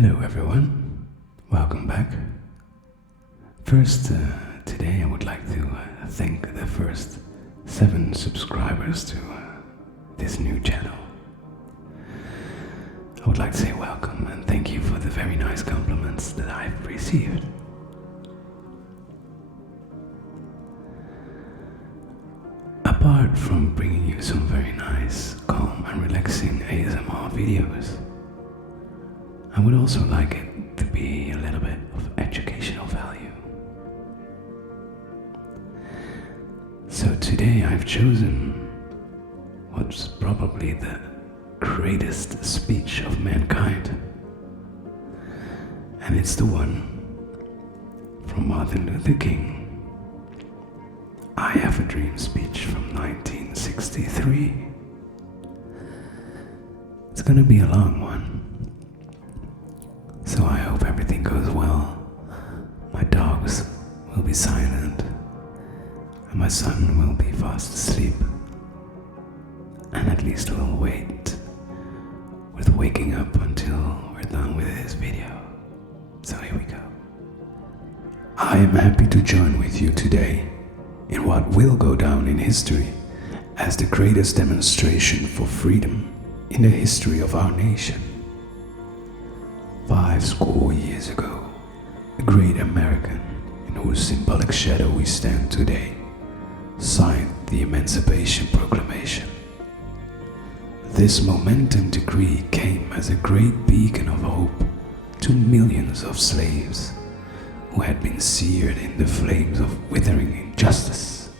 Hello everyone, welcome back. First, today I would like to thank the first 7 subscribers to this new channel. I would like to say welcome and thank you for the very nice compliments that I've received. Apart from bringing you some very nice, calm and relaxing ASMR videos, I would also like it to be a little bit of educational value. So today I've chosen what's probably the greatest speech of mankind, and it's the one from Martin Luther King. I Have a Dream speech from 1963. It's gonna be a long one, so I hope everything goes well. My dogs will be silent, and my son will be fast asleep, and at least we'll wait with waking up until we're done with this video. So here we go. I am happy to join with you today in what will go down in history as the greatest demonstration for freedom in the history of our nation. 50 years ago, a great American, in whose symbolic shadow we stand today, signed the Emancipation Proclamation. This momentum decree came as a great beacon of hope to millions of slaves who had been seared in the flames of withering injustice.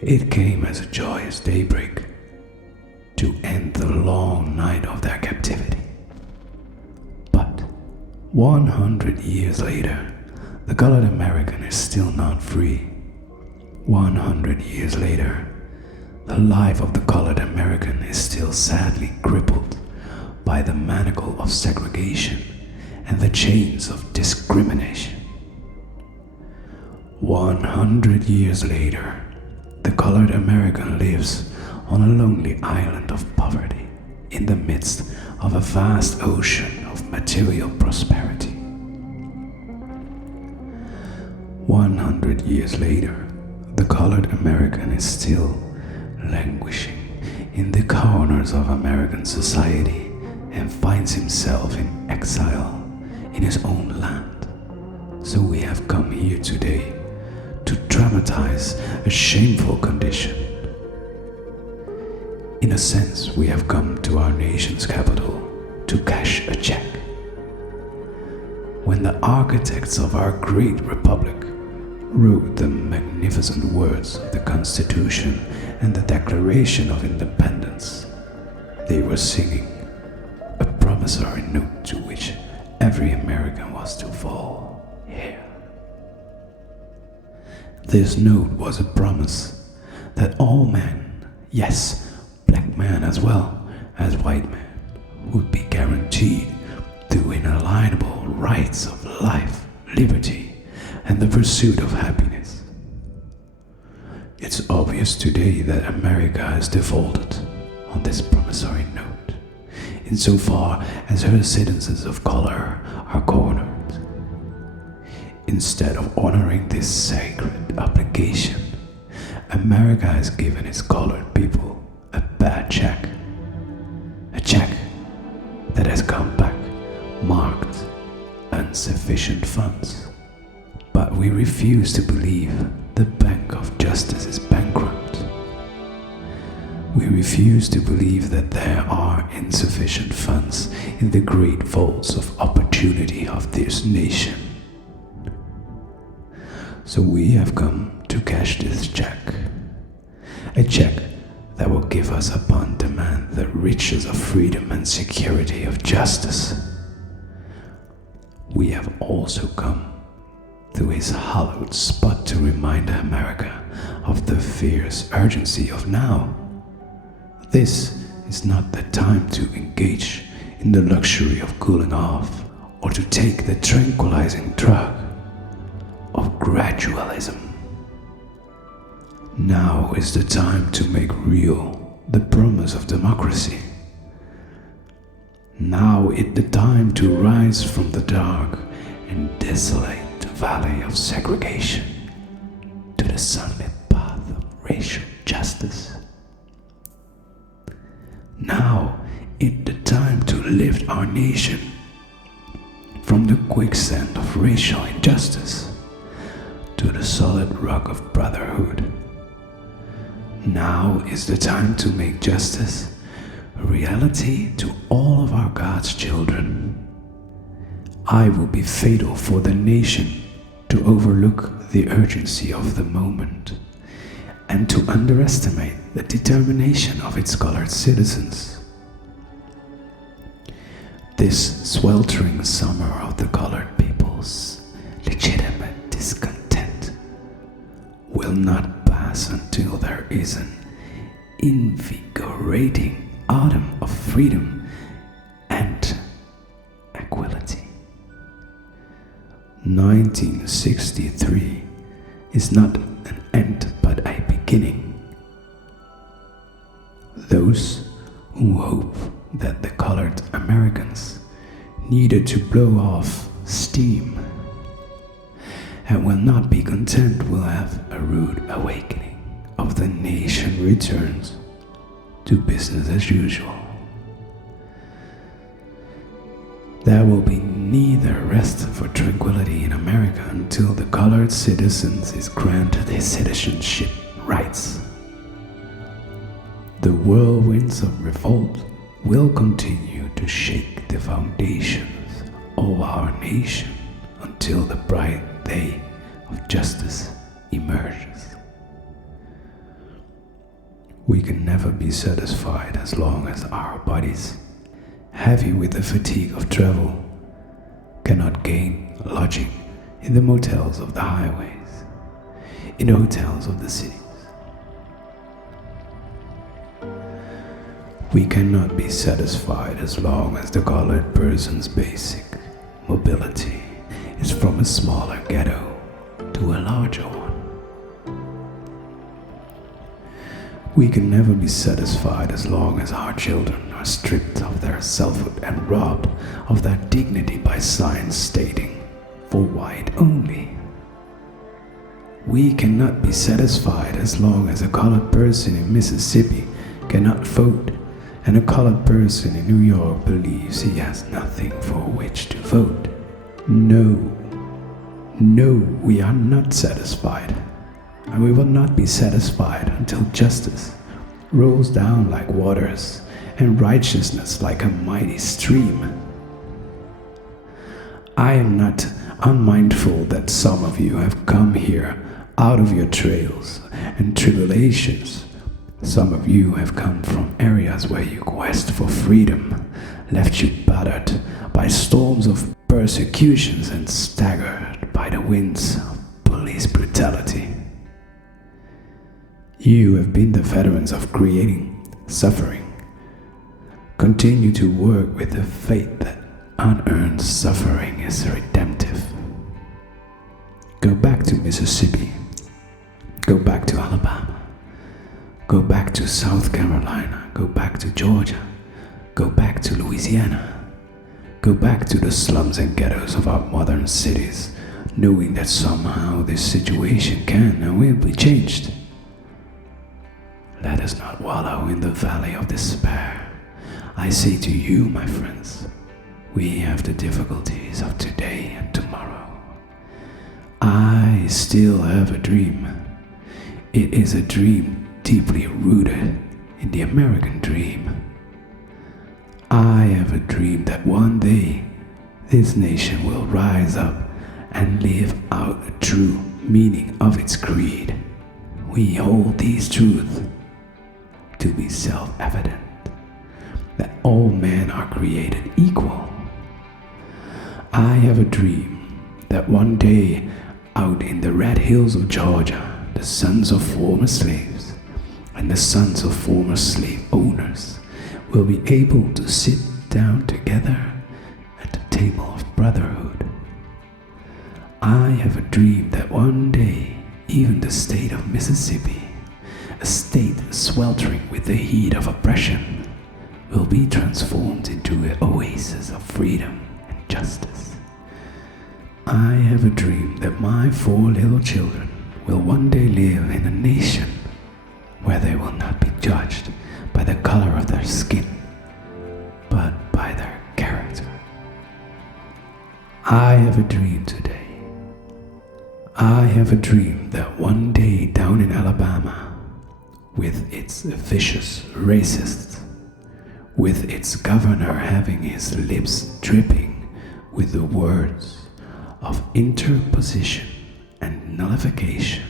It came as a joyous daybreak to end the long night of their captivity. But 100 years later, the colored American is still not free. 100 years later, the life of the colored American is still sadly crippled by the manacle of segregation and the chains of discrimination. 100 years later, the colored American lives on a lonely island of poverty in the midst of a vast ocean of material prosperity. 100 years later, the colored American is still languishing in the corners of American society and finds himself in exile in his own land. So we have come here today to dramatize a shameful condition. In a sense, we have come to our nation's capital to cash a check. When the architects of our great republic wrote the magnificent words of the Constitution and the Declaration of Independence, they were singing a promissory note to which every American was to fall here. This note was a promise that all men, yes, black men as well as white men, would be guaranteed the inalienable rights of life, liberty, and the pursuit of happiness. It's obvious today that America has defaulted on this promissory note, insofar as her citizens of color are cornered. Instead of honoring this sacred obligation, America has given its colored people a bad check. A check that has come back marked insufficient funds. But we refuse to believe the Bank of Justice is bankrupt. We refuse to believe that there are insufficient funds in the great vaults of opportunity of this nation. So we have come to cash this check. A check that will give us upon demand the riches of freedom and security of justice. We have also come to his hallowed spot to remind America of the fierce urgency of now. This is not the time to engage in the luxury of cooling off or to take the tranquilizing drug of gradualism. Now is the time to make real the promise of democracy. Now is the time to rise from the dark and desolate valley of segregation to the sunlit path of racial justice. Now is the time to lift our nation from the quicksand of racial injustice to the solid rock of brotherhood. Now is the time to make justice a reality to all of our God's children. I will be fatal for the nation to overlook the urgency of the moment and to underestimate the determination of its colored citizens. This sweltering summer of the colored people's legitimate discontent will not pass until there is an invigorating autumn of freedom and equality. 1963 is not an end but a beginning. Those who hope that the colored Americans needed to blow off steam and will not be content will have a rude awakening of the nation returns to business as usual. There will be neither rest for tranquility in America until the colored citizens is granted his citizenship rights. The whirlwinds of revolt will continue to shake the foundations of our nation until the bright day of justice emerges. We can never be satisfied as long as our bodies, heavy with the fatigue of travel, cannot gain lodging in the motels of the highways, in the hotels of the cities. We cannot be satisfied as long as the colored person's basic mobility is from a smaller ghetto to a larger one. We can never be satisfied as long as our children are stripped of their selfhood and robbed of their dignity by signs stating, "For white only." We cannot be satisfied as long as a colored person in Mississippi cannot vote and a colored person in New York believes he has nothing for which to vote. No, we are not satisfied, and we will not be satisfied until justice rolls down like waters and righteousness like a mighty stream. I am not unmindful that some of you have come here out of your trails and tribulations. Some of you have come from areas where your quest for freedom left you battered by storms of persecutions and staggered by the winds of police brutality. You have been the veterans of creating suffering. Continue to work with the faith that unearned suffering is redemptive. Go back to Mississippi. Go back to Alabama. Go back to South Carolina, go back to Georgia, go back to Louisiana, go back to the slums and ghettos of our modern cities, knowing that somehow this situation can and will be changed. Let us not wallow in the valley of despair. I say to you, my friends, we have the difficulties of today and tomorrow. I still have a dream. It is a dream deeply rooted in the American dream. I have a dream that one day this nation will rise up and live out the true meaning of its creed. We hold these truths to be self-evident, that all men are created equal. I have a dream that one day out in the red hills of Georgia, the sons of former slaves and the sons of former slave owners will be able to sit down together at the table of brotherhood. I have a dream that one day even the state of Mississippi, a state sweltering with the heat of oppression, will be transformed into an oasis of freedom and justice. I have a dream that my 4 little children will one day live in a nation where they will not be judged by the color of their skin, but by their character. I have a dream today. I have a dream that one day down in Alabama, with its vicious racists, with its governor having his lips dripping with the words of interposition and nullification,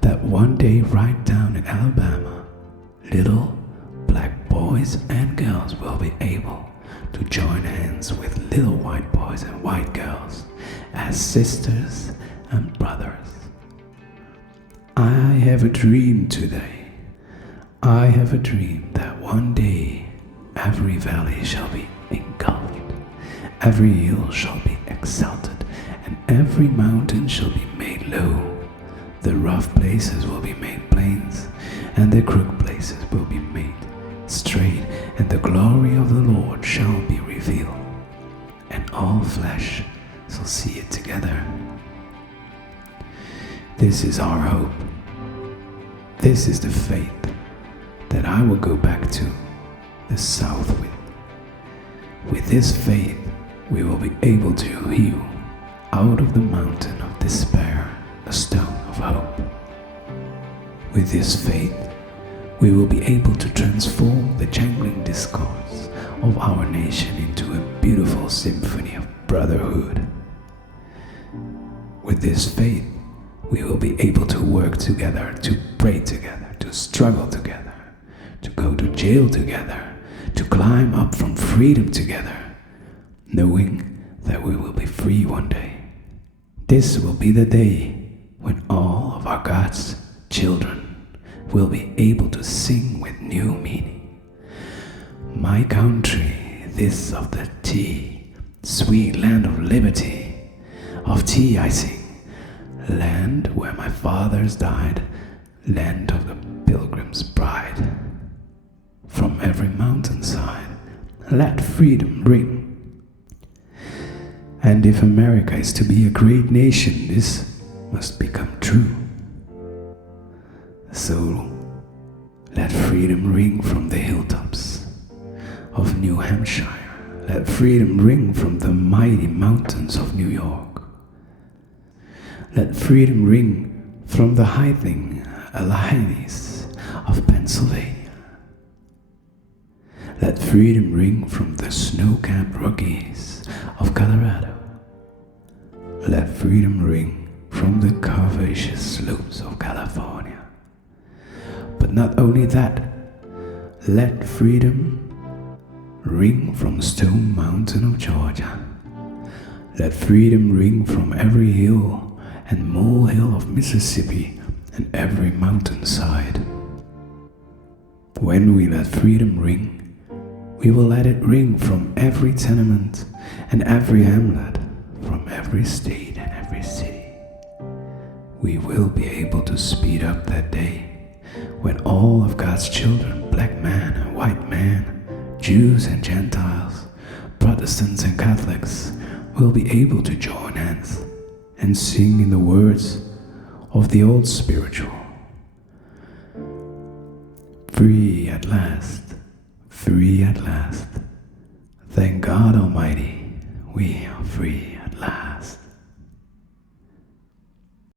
that one day right down in Alabama, little black boys and girls will be able to join hands with little white boys and white girls as sisters and brothers. I have a dream today. I have a dream that one day every valley shall be engulfed, every hill shall be exalted, and every mountain shall be made low. The rough places will be made plains, and the crooked places will be made straight, and the glory of the Lord shall be revealed, and all flesh shall see it together. This is our hope. This is the faith that I will go back to the south with. With this faith, we will be able to hew out of the mountain of despair a stone of hope. With this faith, we will be able to transform the jangling discourse of our nation into a beautiful symphony of brotherhood. With this faith, we will be able to work together, to pray together, to struggle together, to go to jail together, to climb up from freedom together, knowing that we will be free one day. This will be the day when all of our God's children will be able to sing with new meaning. My country, this of the tea, sweet land of liberty, of tea I sing, land where my fathers died, land of the pilgrim's bride. From every mountainside, let freedom ring. And if America is to be a great nation, this must become true. So, let freedom ring from the hilltops of New Hampshire. Let freedom ring from the mighty mountains of New York. Let freedom ring from the hiding Alleghenies of Pennsylvania. Let freedom ring from the snow-capped Rockies of Colorado. Let freedom ring from the curvaceous slopes of California. But not only that, let freedom ring from Stone Mountain of Georgia. Let freedom ring from every hill and molehill of Mississippi and every mountainside. When we let freedom ring, we will let it ring from every tenement and every hamlet, from every state and every city. We will be able to speed up that day when all of God's children, black man and white man, Jews and Gentiles, Protestants and Catholics, will be able to join hands and sing in the words of the old spiritual. Free at last, free at last. Thank God Almighty, we are free at last.